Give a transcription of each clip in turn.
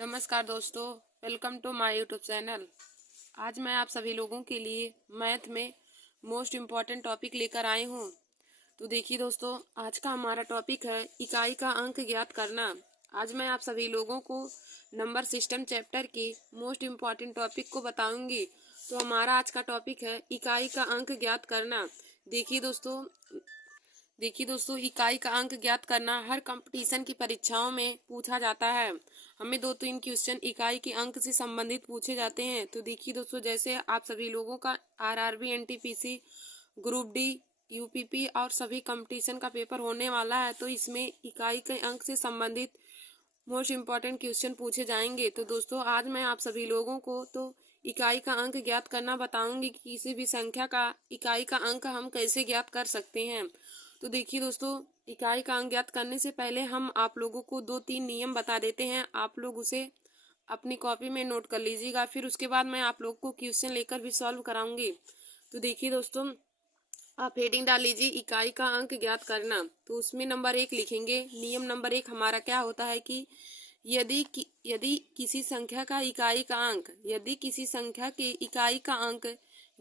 नमस्कार दोस्तों, welcome to my YouTube channel. आज मैं आप सभी लोगों के लिए मैथ में मोस्ट इम्पॉर्टेंट टॉपिक लेकर आई हूँ। तो देखिए दोस्तों, आज का हमारा टॉपिक है इकाई का अंक ज्ञात करना। आज मैं आप सभी लोगों को नंबर सिस्टम चैप्टर के मोस्ट इम्पॉर्टेंट टॉपिक को बताऊंगी। तो हमारा आज का टॉपिक है इकाई का अंक ज्ञात करना। देखिए दोस्तों, इकाई का अंक ज्ञात करना हर कंपटीशन की परीक्षाओं में पूछा जाता है। हमें 2-3 क्वेश्चन इकाई के अंक से संबंधित पूछे जाते हैं। तो देखिए दोस्तों, जैसे आप सभी लोगों का RRB, NTPC, group D, UPP और सभी कंपटीशन का पेपर होने वाला है, तो इसमें इकाई के अंक से संबंधित मोस्ट इम्पॉर्टेंट क्वेश्चन पूछे जाएंगे। तो दोस्तों, आज मैं आप सभी लोगों को तो इकाई का अंक ज्ञात करना बताऊंगी कि किसी भी संख्या का इकाई का अंक हम कैसे ज्ञात कर सकते हैं। तो देखिए दोस्तों, इकाई का अंक ज्ञात करने से पहले हम आप लोगों को 2-3 नियम बता देते हैं। आप लोग उसे अपनी कॉपी में नोट कर लीजिएगा। फिर उसके बाद मैं आप लोग को क्वेश्चन लेकर भी सॉल्व कराऊंगी। तो देखिए दोस्तों, आप हेडिंग डाल लीजिए इकाई का अंक ज्ञात करना। तो उसमें नंबर 1 लिखेंगे। नियम नंबर 1 हमारा क्या होता है कि यदि किसी संख्या का इकाई का अंक यदि किसी संख्या के इकाई का अंक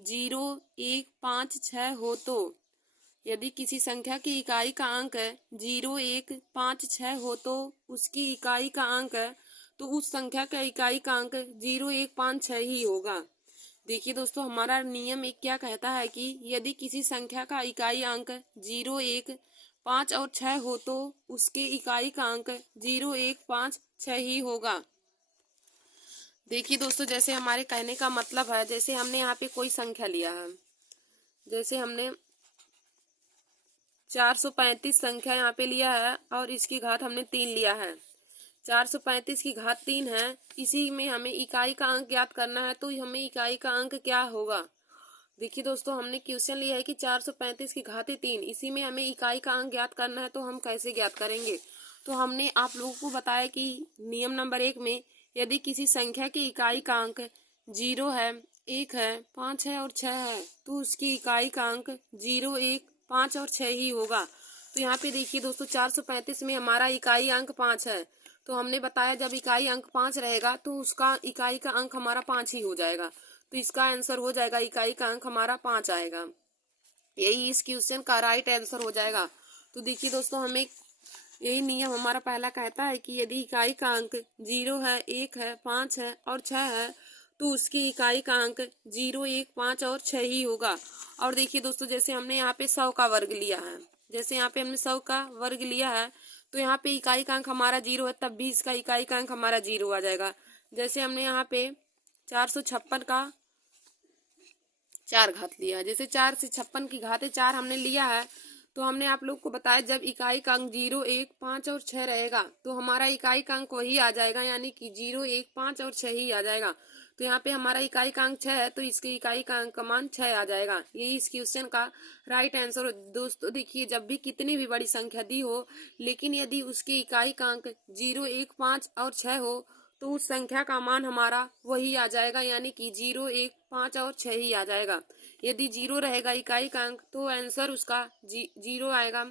0, 1, 5, 6 हो तो यदि किसी संख्या की इकाई का अंक 0, 1, 5, 6 हो तो उसकी इकाई का अंक तो उस संख्या का इकाई का अंक 0, 1, 5, 6 ही होगा। देखिए दोस्तों, हमारा नियम एक क्या कहता है कि यदि किसी संख्या का इकाई अंक 0, 1, 5 और 6 हो तो उसके इकाई का अंक 0, 1, 5, 6 ही होगा। देखिए दोस्तों, जैसे हमारे कहने का मतलब है, जैसे हमने यहाँ पे कोई संख्या लिया है, जैसे हमने 435 संख्या यहाँ पे लिया है और इसकी घात हमने 3 लिया है। 435 की घात 3 है। इसी में हमें इकाई का अंक ज्ञात करना है। तो हमें इकाई का अंक क्या होगा? देखिए दोस्तों, हमने क्वेश्चन लिया है कि 435 की घात 3, इसी में हमें इकाई का अंक ज्ञात करना है। तो हम कैसे ज्ञात करेंगे? तो हमने आप लोगों को बताया कि नियम नंबर 1 में यदि किसी संख्या की इकाई का अंक 0 है, 1 है, 5 है और 6 है तो उसकी इकाई का अंक 0, 1, 5 और 6 ही होगा। तो यहाँ पे देखिए दोस्तों, 435 में हमारा इकाई अंक 5 है। तो हमने बताया जब इकाई अंक 5 रहेगा तो उसका इकाई का अंक हमारा 5 ही हो जाएगा। तो इसका आंसर हो जाएगा, इकाई का अंक हमारा 5 आएगा। यही इस क्वेश्चन का राइट आंसर हो जाएगा। तो देखिए दोस्तों, हमें यही नियम हमारा पहला कहता है कि यदि इकाई का अंक 0 है, 1 है, 5 है और 6 है तो उसकी इकाई का अंक 0, 1, 5 और 6 ही होगा। और देखिए दोस्तों, जैसे हमने यहाँ पे 100 का वर्ग लिया है, जैसे यहाँ पे हमने 100 का वर्ग लिया है तो यहाँ पे इकाई का अंक हमारा 0 है, तब भी इसका इकाई का अंक हमारा 0 आ जाएगा। जैसे हमने यहाँ पे 456 का 4 घात लिया, जैसे 4 से 56 की घात 4 हमने लिया है। तो हमने आप लोग को बताया जब इकाई का अंक 0, 1, 5 और 6 रहेगा तो हमारा इकाई का अंक वही आ जाएगा, यानी कि 0, 1, 5 और 6 ही आ जाएगा। तो यहाँ पे हमारा इकाई का अंक 6 है तो इसके इकाई का अंक का मान 6 आ जाएगा। यही इस क्वेश्चन का राइट आंसर। दोस्तों देखिए, जब भी कितनी भी बड़ी संख्या दी हो लेकिन यदि उसकी इकाई का अंक 0, 1, 5 और 6 हो तो उस संख्या का मान हमारा वही आ जाएगा, यानी कि 0, 1, 5 और 6 ही आ जाएगा। यदि 0 रहेगा इकाई का अंक तो आंसर उसका 0 आएगा।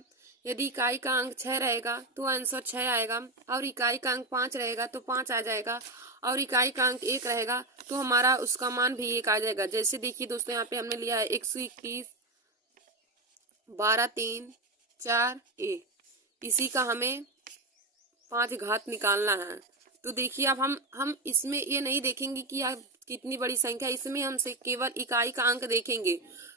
यदि इकाई का अंक 6 रहेगा तो आंसर 6 आएगा। और इकाई का अंक 5 रहेगा तो 5 आ जाएगा। और इकाई का अंक 1 रहेगा तो हमारा उसका मान भी 1 आ जाएगा। जैसे देखिए दोस्तों, यहाँ पे हमने लिया है 121, 12, 3, 4, 1। इसी का हमें 5 घात निकालना है। तो देखिए, अब हम इसमें ये नहीं देखेंगे कि आप कितनी बड़ी संख्या, इसमें हम से केवल इकाई का अंक देखेंगे।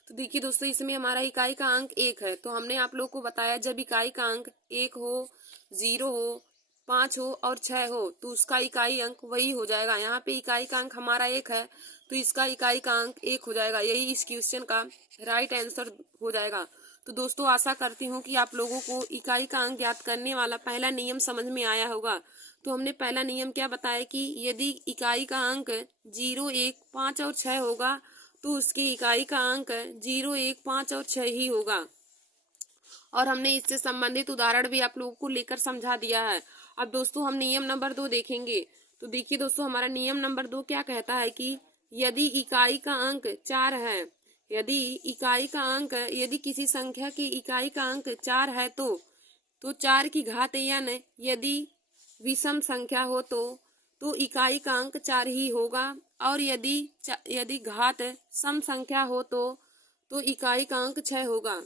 तो देखिए दोस्तों, इसमें हमारा इकाई का अंक 1 है। तो हमने आप लोग को बताया जब इकाई का अंक 1 हो, 0 हो, 5 हो और 6 हो तो उसका इकाई अंक वही हो जाएगा। यहाँ पे इकाई का अंक हमारा 1 है तो इसका इकाई का अंक 1 हो जाएगा। यही इस क्वेश्चन का राइट आंसर हो जाएगा। तो दोस्तों, आशा करती हूँ कि आप लोगों को इकाई का अंक ज्ञात करने वाला पहला नियम समझ में आया होगा। तो हमने पहला नियम क्या बताया कि यदि इकाई का अंक 0, 1, 5 और 6 होगा तो उसकी इकाई का अंक 0, 1, 5 और 6 ही होगा। और हमने इससे संबंधित उदाहरण भी आप लोगों को लेकर समझा दिया है। अब दोस्तों, हम नियम नंबर 2 देखेंगे। तो देखिए दोस्तों, हमारा नियम नंबर 2 क्या कहता है कि यदि इकाई का अंक 4 है, यदि किसी संख्या की इकाई का अंक 4 है तो 4 की घात n यदि विषम संख्या हो तो तो इकाई का अंक 4 ही होगा। और यदि घात सम संख्या हो तो इकाई का अंक 6 होगा।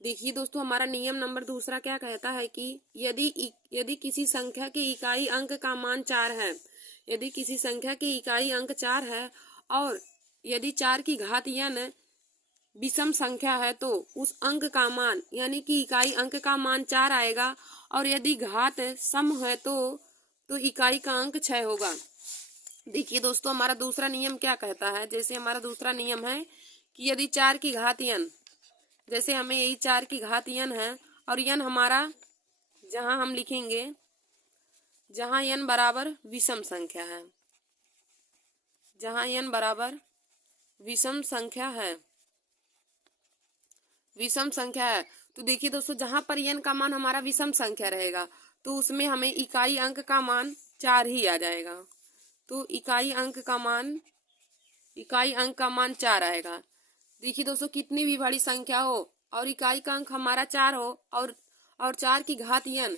देखिए दोस्तों, हमारा नियम नंबर दूसरा क्या कहता है कि यदि किसी संख्या के इकाई अंक का मान 4 है, यदि किसी संख्या की इकाई अंक 4 है और यदि 4 की घात n विषम संख्या है तो उस अंक का मान यानी कि इकाई अंक का मान 4 आएगा। और यदि घात सम है तो इकाई का अंक 6 होगा। देखिए दोस्तों, हमारा दूसरा नियम क्या कहता है। जैसे हमारा दूसरा नियम है कि यदि 4 की घात n, जैसे हमें यही 4 की घात n है और n हमारा जहां हम लिखेंगे जहां n बराबर विषम संख्या है, जहां n बराबर विषम संख्या है, विषम संख्या है, तो देखिए दोस्तों, जहां पर n का मान हमारा विषम संख्या रहेगा तो उसमें हमें इकाई अंक का मान 4 ही आ जाएगा। तो इकाई अंक का मान 4 आएगा। देखिए दोस्तों, कितनी भी बड़ी संख्या हो और इकाई का अंक हमारा 4 हो और 4 की घात n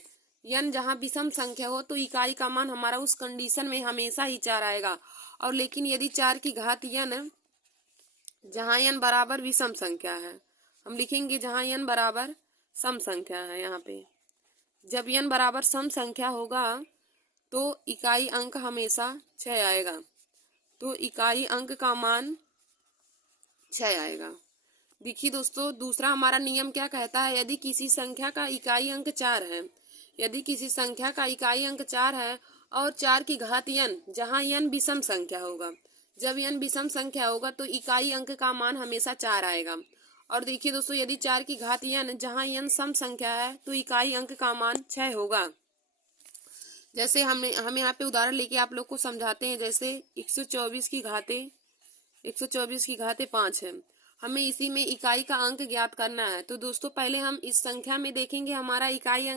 जहां विषम संख्या हो तो इकाई का मान हमारा उस कंडीशन में हमेशा ही 4 आएगा। और लेकिन यदि 4 की घात n जहां n बराबर विषम संख्या है, हम लिखेंगे जहां n बराबर सम संख्या है। यहाँ पे जब n बराबर सम संख्या होगा तो इकाई अंक हमेशा 6 आएगा। तो इकाई अंक का मान 6 आएगा। देखिए दोस्तों, दूसरा हमारा नियम क्या कहता है। यदि किसी संख्या का इकाई अंक 4 है, यदि किसी संख्या का इकाई अंक 4 है और 4 की घात n जहां n विषम संख्या होगा, जब n विषम संख्या होगा तो इकाई अंक का मान हमेशा 4 आएगा। और देखिए दोस्तों, यदि 4 की घात n जहां n सम संख्या है तो इकाई अंक का मान 6 होगा। जैसे हम यहाँ पे उदाहरण लेके आप लोग को समझाते हैं। जैसे 124 की घाते 5 है, हमें इसी में इकाई का अंक ज्ञात करना है। तो दोस्तों, पहले हम इस संख्या में देखेंगे हमारा इकाई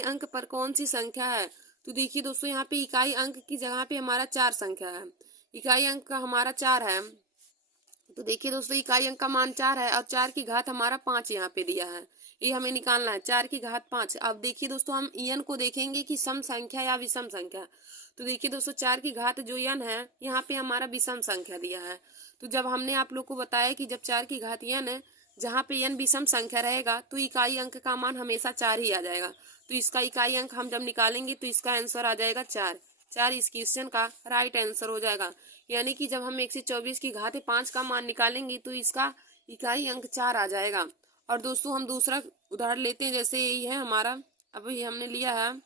अंक पर कौन सी संख्या है। तो देखिए दोस्तों, यहाँ पे इकाई अंक की जगह पे हमारा 4 संख्या है, इकाई अंक का हमारा 4 है। तो देखिए दोस्तों, इकाई अंक का मान 4 है और 4 की घात हमारा 5 यहाँ पे दिया है, ये हमें निकालना है। 4 की घात 5। अब देखिए दोस्तों, हम n को देखेंगे कि सम संख्या या विषम संख्या। तो देखिए दोस्तों, 4 की घात जो n है यहाँ पे हमारा विषम संख्या दिया है। तो जब हमने आप लोग को बताया कि जब 4 की घात n है जहाँ पे n विषम संख्या रहेगा तो इकाई अंक का मान हमेशा 4 ही आ जाएगा। तो इसका इकाई अंक हम जब निकालेंगे तो इसका आंसर आ जाएगा 4 इस क्वेश्चन का राइट आंसर हो जाएगा। यानी कि जब हम 124 की घात 5 का मान निकालेंगे तो इसका इकाई अंक 4 आ जाएगा। और दोस्तों, हम दूसरा उदाहरण लेते हैं। जैसे यही है हमारा, अब ये हमने लिया है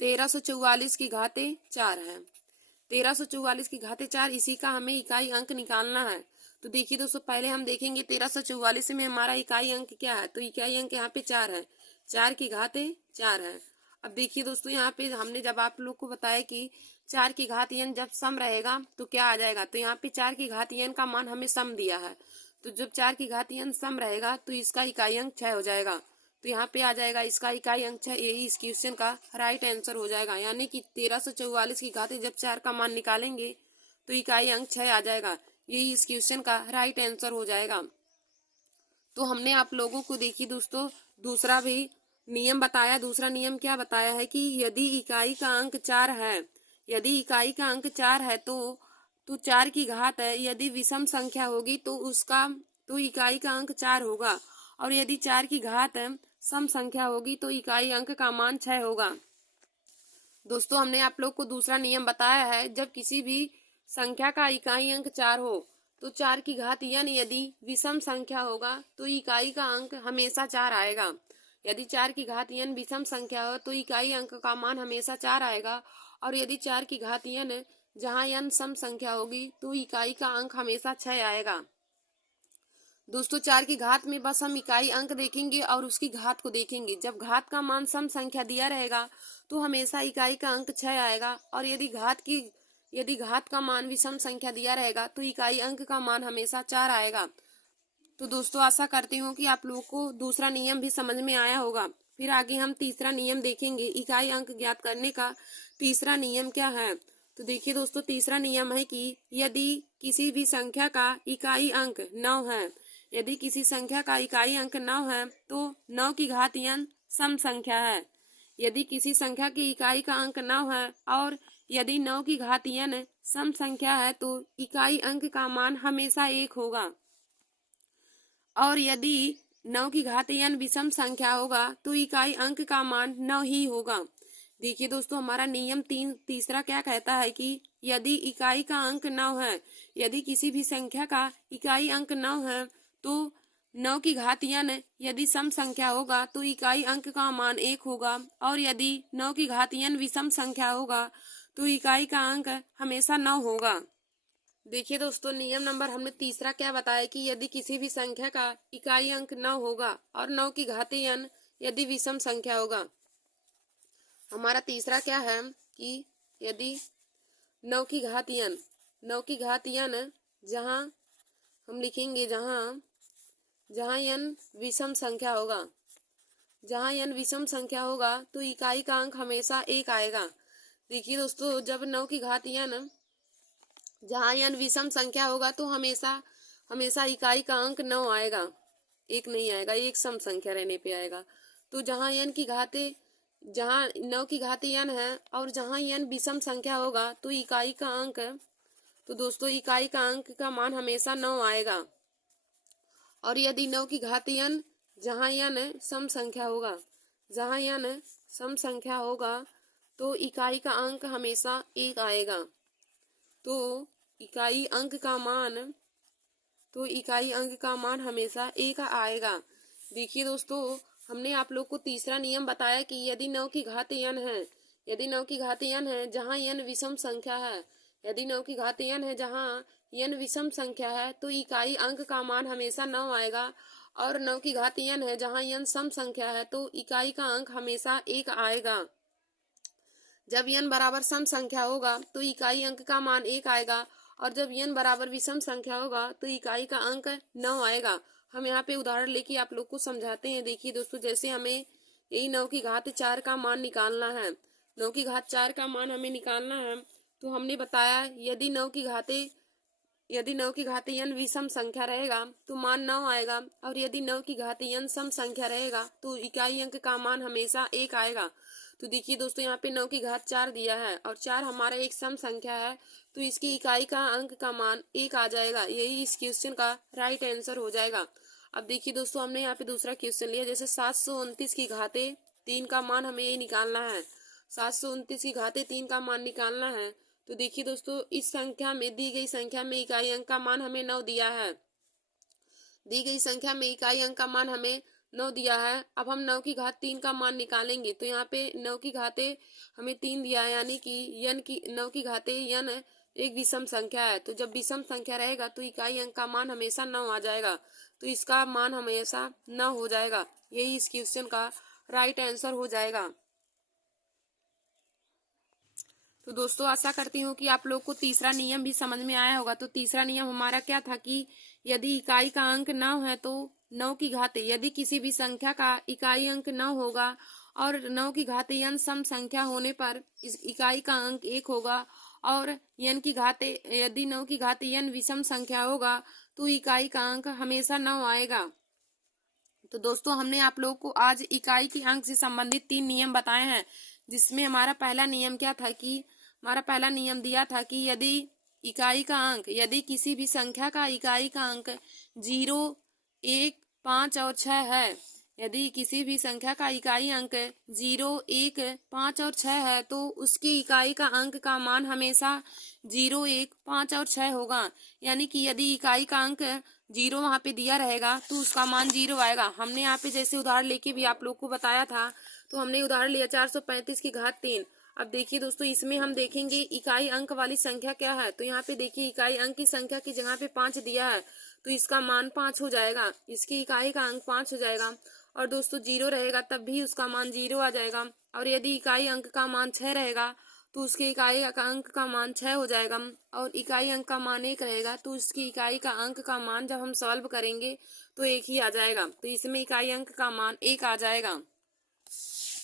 1344 की घाते 4 है, 1344 की घाते 4, इसी का हमें इकाई अंक निकालना है। तो देखिए दोस्तों, पहले हम देखेंगे 1344 में हमारा इकाई अंक क्या है। तो इकाई अंक यहाँ पे 4 है, 4 की घाते 4 है। अब देखिए दोस्तों, यहाँ पे हमने जब आप लोग को बताया कि 4 की घात n जब सम रहेगा तो क्या आ जाएगा। तो यहाँ पे 4 की घात n का मान हमें सम दिया है, तो जब 4 की घात n सम रहेगा तो इसका इकाई अंक 6 हो जाएगा। तो यहाँ पे आ जाएगा इसका इकाई अंक 6, यही इस क्वेश्चन का राइट आंसर हो जाएगा। यानी कि 1344 की घाते जब 4 का मान निकालेंगे तो इकाई अंक 6 आ जाएगा, यही इस क्वेश्चन का राइट आंसर हो जाएगा। तो हमने आप लोगों को देखिए दोस्तों दूसरा भी नियम बताया। दूसरा नियम क्या बताया है कि यदि इकाई का अंक 4 है, यदि इकाई का अंक 4 है तो 4 की घात है यदि विषम संख्या होगी तो इकाई का अंक 4 होगा। और यदि 4 की घात सम संख्या होगी तो इकाई अंक का मान 6 होगा। दोस्तों, हमने आप लोग को दूसरा नियम बताया है। जब किसी भी संख्या का इकाई अंक 4 हो तो 4 की घात n यदि विषम संख्या होगा तो इकाई का अंक हमेशा 4 आएगा। यदि 4 की घात n विषम संख्या हो तो इकाई अंक का मान हमेशा 4 आएगा। और यदि 4 की घात n जहां n सम संख्या होगी तो इकाई का अंक हमेशा 6 आएगा। दोस्तों, 4 की घात में बस हम इकाई अंक देखेंगे और उसकी घात को देखेंगे। जब घात का मान सम संख्या दिया रहेगा तो हमेशा इकाई का अंक 6 आएगा। और यदि घात का मान विषम संख्या दिया रहेगा तो इकाई अंक का मान हमेशा 4 आएगा। तो दोस्तों, आशा करती हूँ कि आप लोगों को दूसरा नियम भी समझ में आया होगा। फिर आगे हम तीसरा नियम देखेंगे। इकाई अंक ज्ञात करने का तीसरा नियम क्या है। तो देखिए दोस्तों, तीसरा नियम है कि यदि किसी भी संख्या का इकाई अंक 9 है, यदि किसी संख्या का इकाई अंक 9 है तो 9 की घात n सम संख्या है। यदि किसी संख्या की इकाई का अंक 9 है और यदि 9 की घात n सम संख्या है तो इकाई अंक का मान हमेशा 1 होगा। और यदि 9 की घात n विषम संख्या होगा तो इकाई अंक का मान 9 ही होगा। देखिए दोस्तों, हमारा नियम तीसरा क्या कहता है कि यदि इकाई का अंक 9 है, यदि किसी भी संख्या का इकाई अंक 9 है तो 9 की घात n यदि सम संख्या होगा तो इकाई अंक का मान 1 होगा। और यदि 9 की घात n विषम संख्या होगा तो इकाई का अंक हमेशा 9 होगा। देखिए दोस्तों, नियम नंबर हमने तीसरा क्या बताया कि यदि किसी भी संख्या का इकाई अंक 9 होगा और 9 की घात n यदि विषम संख्या होगा। हमारा तीसरा क्या है कि यदि 9 की घात n जहां हम लिखेंगे जहां n विषम संख्या होगा, जहां n विषम संख्या होगा तो इकाई का अंक हमेशा 1 आएगा। देखिए दोस्तों, जब 9 की घात n जहां n विषम संख्या होगा तो हमेशा इकाई का अंक 9 आएगा, 1 नहीं आएगा, एक सम संख्या रहने पे आएगा। तो जहां 9 की घात n है और जहां n विषम संख्या होगा तो इकाई का अंक का मान हमेशा 9 आएगा। और यदि 9 की घात n जहां n सम संख्या होगा तो इकाई का अंक हमेशा 1 आएगा। तो इकाई अंक का मान हमेशा 1 आएगा। देखिए दोस्तों, हमने आप लोग को तीसरा नियम बताया कि यदि 9 की घात n है जहां n विषम संख्या है, यदि 9 की घात n है जहां n विषम संख्या है तो इकाई अंक का मान हमेशा 9 आएगा। और 9 की घात n है जहां n सम संख्या है तो इकाई का अंक हमेशा 1 आएगा। जब n बराबर सम संख्या होगा तो इकाई अंक का मान 1 आएगा और जब n बराबर विषम संख्या होगा तो इकाई का अंक 9 आएगा। हम यहाँ पे उदाहरण लेके आप लोग को समझाते हैं। देखिए दोस्तों, जैसे हमें यही 9 की घात 4 का मान निकालना है, 9 की घात 4 का मान हमें निकालना है तो हमने बताया यदि 9 की घात n विषम संख्या रहेगा तो मान 9 आएगा और यदि 9 की घात n सम संख्या रहेगा तो इकाई अंक का मान हमेशा 1 आएगा। तो देखिए दोस्तों, यहाँ पे 9 की घात 4 दिया है और 4 हमारा एक सम संख्या है तो इसकी इकाई का अंक का मान 1 आ जाएगा। यही इस क्वेश्चन का राइट आंसर हो जाएगा। अब देखिए दोस्तों, हमने यहाँ पे दूसरा क्वेश्चन लिया, जैसे 729 की घाते 3 का मान हमें ये निकालना है। 729 की घाते 3 का मान निकालना है तो देखिए दोस्तों, इस संख्या में दी गई संख्या में इकाई अंक का मान हमें 9 दिया है। दी गई संख्या में इकाई अंक का मान हमें 9 दिया है। अब हम 9 की घात 3 का मान निकालेंगे तो यहाँ पे 9 की घाते हमें 3 दिया है, यानी कि 9 की घाते n एक विषम संख्या है। तो जब विषम संख्या रहेगा तो इकाई अंक का मान हमेशा 9 आ जाएगा, तो इसका मान हमेशा 9 हो जाएगा। यही इस क्वेश्चन का राइट आंसर हो जाएगा। तो दोस्तों, आशा करती हूँ कि आप लोग को तीसरा नियम भी समझ में आया होगा। तो तीसरा नियम हमारा क्या था कि यदि इकाई का अंक 9 है तो 9 की घाते यदि किसी भी संख्या का इकाई अंक 9 होगा और 9 की घाते n सम संख्या होने पर इस इकाई का अंक 1 होगा और यदि 9 की घाते n विषम संख्या होगा तो इकाई का अंक हमेशा 9 आएगा। तो दोस्तों, हमने आप लोग को आज इकाई के अंक से संबंधित 3 नियम बताए हैं, जिसमें हमारा पहला नियम क्या था कि हमारा पहला नियम दिया था कि यदि किसी भी संख्या का इकाई का अंक 0, 1, 5 और 6 है, यदि किसी भी संख्या का इकाई अंक 0, 1, 5 और 6 है तो उसकी इकाई का अंक का मान हमेशा 0, 1, 5 और 6 होगा। यानी कि यदि इकाई का अंक 0 वहां पे दिया रहेगा तो उसका मान 0 आएगा। हमने यहाँ पे जैसे उदाहरण लेके भी आप लोग को बताया था, तो हमने उदाहरण लिया 435 की घात 3। अब देखिए दोस्तों, इसमें हम देखेंगे इकाई अंक वाली संख्या क्या है। तो यहाँ पे देखिए इकाई अंक की संख्या की जगह पे 5 दिया है तो इसका मान 5 हो जाएगा, इसकी इकाई का अंक 5 हो जाएगा। और दोस्तों 0 रहेगा तब भी उसका मान 0 आ जाएगा। और यदि इकाई अंक का मान 6 रहेगा तो उसके इकाई का अंक का मान 6 हो जाएगा। और इकाई अंक का मान 1 रहेगा तो उसकी इकाई का अंक का मान जब हम सॉल्व करेंगे तो 1 ही आ जाएगा। तो इसमें इकाई अंक का मान 1 आ जाएगा।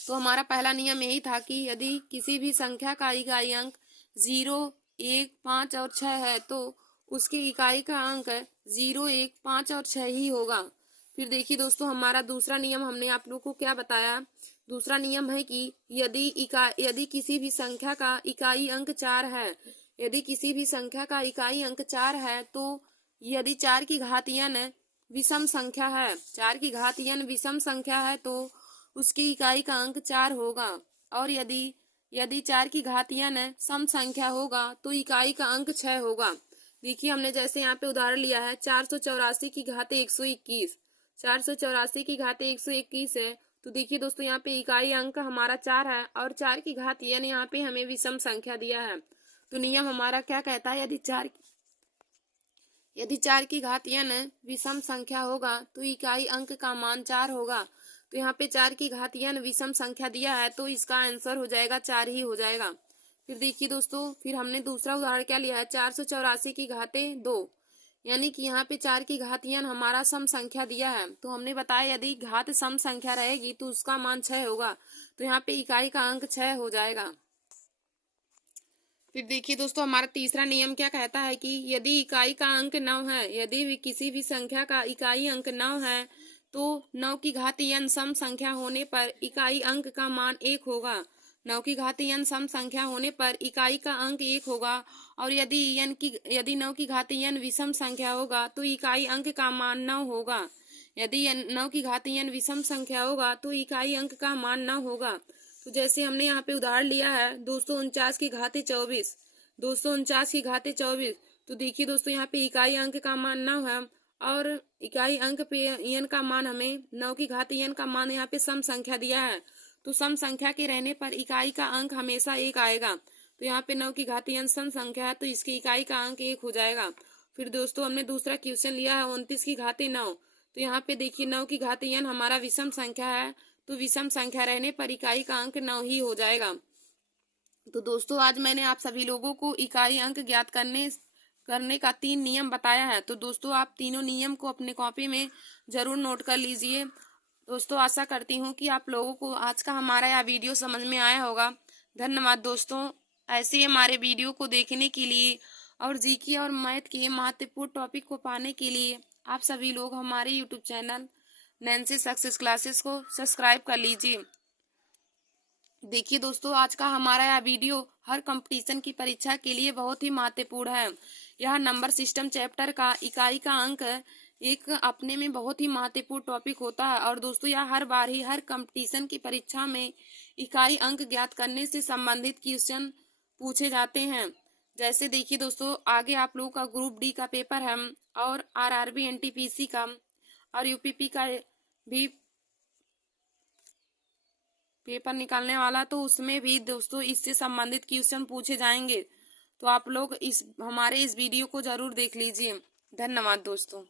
तो हमारा पहला नियम यही था कि यदि किसी भी संख्या का इकाई अंक 0, 1, 5 और 6 है तो उसकी इकाई का अंक 0, 1, 5 और 6 ही होगा। फिर देखिए दोस्तों, हमारा दूसरा नियम हमने आप लोग को क्या बताया दूसरा नियम है कि यदि किसी भी संख्या का इकाई अंक 4 है, यदि किसी भी संख्या का इकाई अंक 4 है, तो यदि 4 की घात n विषम संख्या है, 4 की घात n विषम संख्या है तो उसकी इकाई का अंक 4 होगा। और यदि 4 की घात n सम संख्या होगा तो इकाई का अंक 6 होगा। देखिए हमने जैसे यहाँ पे उदाहरण लिया है 484 की घाते 121, 484 की घाते 121 है। तो देखिए दोस्तों यहाँ पे इकाई अंक हमारा 4 है और 4 की घात n यहाँ पे हमें विषम संख्या दिया है। तो नियम हमारा क्या कहता है, यदि 4 की घात n विषम संख्या होगा तो इकाई अंक का मान 4 होगा। तो यहाँ पे 4 की घात n विषम संख्या दिया है तो इसका आंसर हो जाएगा 4 ही हो जाएगा। फिर देखिए दोस्तों, फिर हमने दूसरा उदाहरण क्या लिया है 484 की घाते 2, यानी कि यहाँ पे 4 की घात n हमारा सम संख्या दिया है। तो हमने बताया यदि घात सम संख्या रहेगी तो उसका मान 6 होगा। तो यहाँ पे इकाई का अंक 6 हो जाएगा। फिर देखिए दोस्तों, हमारा तीसरा नियम क्या कहता है कि यदि इकाई का अंक 9 है, यदि किसी भी संख्या का इकाई अंक 9 है तो 9 की घात n सम संख्या होने पर इकाई अंक का मान 1 होगा। 9 की घात n सम संख्या होने पर इकाई का अंक 1 होगा। और यदि 9 की घात n विषम संख्या होगा तो इकाई अंक का मान 9 होगा। यदि 9 की घात n विषम संख्या होगा तो इकाई अंक का मान 9 होगा। तो जैसे हमने यहाँ पे उदाहरण लिया है 249 की घाते 24, 249 की घाते 24। तो देखिए दोस्तों यहाँ पे इकाई अंक का मान 9 है और इकाई अंक पे n का मान हमें 9 की घाते n का मान यहाँ पे सम संख्या दिया है। तो सम संख्या के रहने पर इकाई का अंक हमेशा 1 आएगा। तो यहाँ पे 9 की घाते n सम संख्या है तो इसकी इकाई का अंक 1 हो जाएगा। फिर दोस्तों हमने दूसरा क्वेश्चन लिया है 29 की घाते 9। तो यहाँ पे देखिए 9 की घाते n हमारा विषम संख्या है तो विषम संख्या रहने पर इकाई का अंक 9 ही हो जाएगा। तो दोस्तों आज मैंने आप सभी लोगों को इकाई अंक ज्ञात करने का 3 नियम बताया है। तो दोस्तों आप तीनों नियम को अपने कॉपी में जरूर नोट कर लीजिए। दोस्तों आशा करती हूँ कि आप लोगों को आज का हमारा यह वीडियो समझ में आया होगा। धन्यवाद दोस्तों। ऐसे ही हमारे वीडियो को देखने के लिए और जीके और मैथ के महत्वपूर्ण टॉपिक को पाने के लिए आप सभी लोग हमारे YouTube channel Nancy success classes को सब्सक्राइब कर लीजिए। देखिए दोस्तों आज का हमारा यह वीडियो हर कंपटीशन की परीक्षा के लिए बहुत ही महत्वपूर्ण है। यह नंबर सिस्टम चैप्टर का इकाई का अंक एक अपने में बहुत ही महत्वपूर्ण टॉपिक होता है। और दोस्तों यह हर बार ही हर कंपटीशन की परीक्षा में इकाई अंक ज्ञात करने से संबंधित क्वेश्चन पूछे जाते हैं। जैसे देखिए दोस्तों आगे आप लोगों का ग्रुप डी का पेपर है और आरआरबी एनटीपीसी का और यूपीपी का भी पेपर निकालने वाला, तो उसमें भी दोस्तों इससे संबंधित क्वेश्चन पूछे जाएंगे। तो आप लोग हमारे इस वीडियो को जरूर देख लीजिए। धन्यवाद दोस्तों।